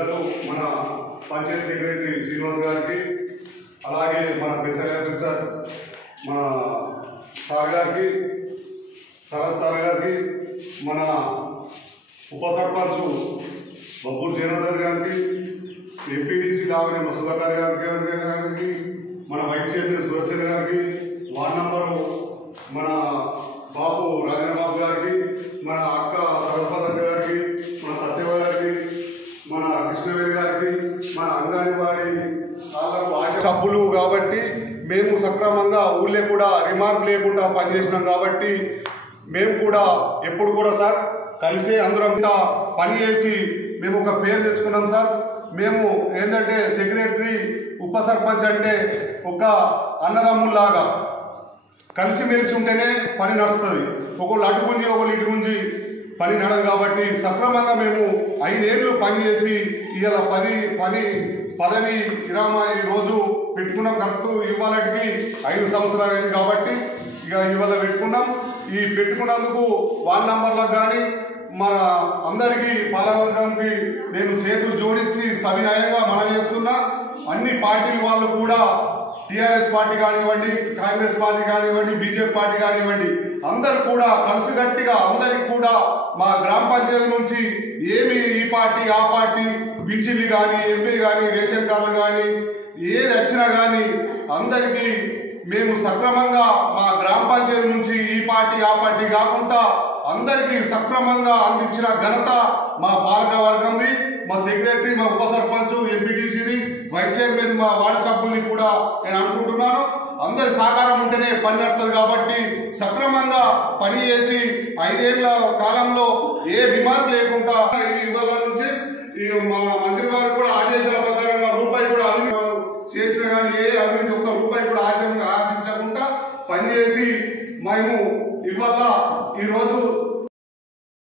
పెద్దలు మన పంచాయత్ సెక్రటరీ శ్రీనివాస్ గారికి, అలాగే మన స్పెషల్ ఆఫీసర్ మన సార్ గారికి, సరస్ సార్ గారికి, మన ఉప సర్పంచ్ బబ్బూరు జయనందర్ గారికి, ఎంపీటీసీ కావాలి సుధాకర్ గారికి, మన వైస్ చైర్మన్ సుదర్శన్ గారికి, వార్డ్ నంబరు మన బాబు రాజేంద్ర బాబు గారికి, మన అక్క సరస్వతి గారికి, మన సత్యవ గారికి, మన కృష్ణవేణి గారికి, మన అంగన్వాడీ వాళ్ళకు ఆశ సభ్యులు కాబట్టి మేము సక్రమంగా ఊళ్ళో కూడా రిమార్క్ లేకుండా పనిచేసినాం కాబట్టి మేము కూడా ఎప్పుడు కూడా సార్ కలిసి అందరం పని చేసి మేము ఒక పేరు తెచ్చుకున్నాం సార్. మేము ఏంటంటే సెక్రటరీ ఉప సర్పంచ్ అంటే ఒక అన్నదమ్ముల్లాగా కలిసిమెలిసి ఉంటేనే పని నడుస్తుంది. ఒకళ్ళు అటు గుంజి ఒకళ్ళు ఇటు గుంజి పని నడదు కాబట్టి సక్రమంగా మేము 5 ఏళ్ళు పనిచేసి ఇవాళ పదవి విరామ ఈరోజు పెట్టుకున్నాం. కరెక్ట్ ఇవాళకి 5 సంవత్సరాలు అయింది కాబట్టి ఇక ఇవాళ పెట్టుకున్నాం. ఈ పెట్టుకున్నందుకు వార్డ్ నంబర్లకు కానీ మన అందరికీ పాలవర్గానికి నేను చేతులు జోడించి సవినయంగా మనం చేస్తున్నా. అన్ని పార్టీల వాళ్ళు కూడా టీఆర్ఎస్ పార్టీ కానివ్వండి, కాంగ్రెస్ పార్టీ కానివ్వండి, బీజేపీ పార్టీ కానివ్వండి, అందరు కూడా కలిసికట్టుగా అందరికి కూడా మా గ్రామ పంచాయతీ నుంచి ఏమి ఈ పార్టీ ఆ పార్టీ పింఛన్లు కానీ, ఎంపీ కానీ, రేషన్ కార్డులు కానీ ఏది వచ్చినా కానీ అందరికీ మేము సక్రమంగా మా గ్రామ పంచాయతీ నుంచి ఈ పార్టీ ఆ పార్టీ కాకుండా అందరికీ సక్రమంగా అందించిన ఘనత మా పాలక వర్గంది. మా సెక్రటరీ, మా ఉప సర్పంచ్, ఎంపీటీసీని, వైస్ చైర్మన్, మా వార్డు సభ్యుల్ని కూడా నేను అనుకుంటున్నాను. అందరి సహకారం ఉంటేనే పని నడుతుంది కాబట్టి సక్రమంగా పని చేసి 5 ఏళ్ల కాలంలో ఏ రిమార్క్ లేకుండా ఇవాళ నుంచి మా మంత్రి గారు కూడా ఆదేశాల ప్రకారంగా రూపాయి కూడా చేసిన కానీ ఏ అభివృద్ధి ఒక్క రూపాయి కూడా ఆశించకుండా పనిచేసి మేము ఇవాళ ఈరోజు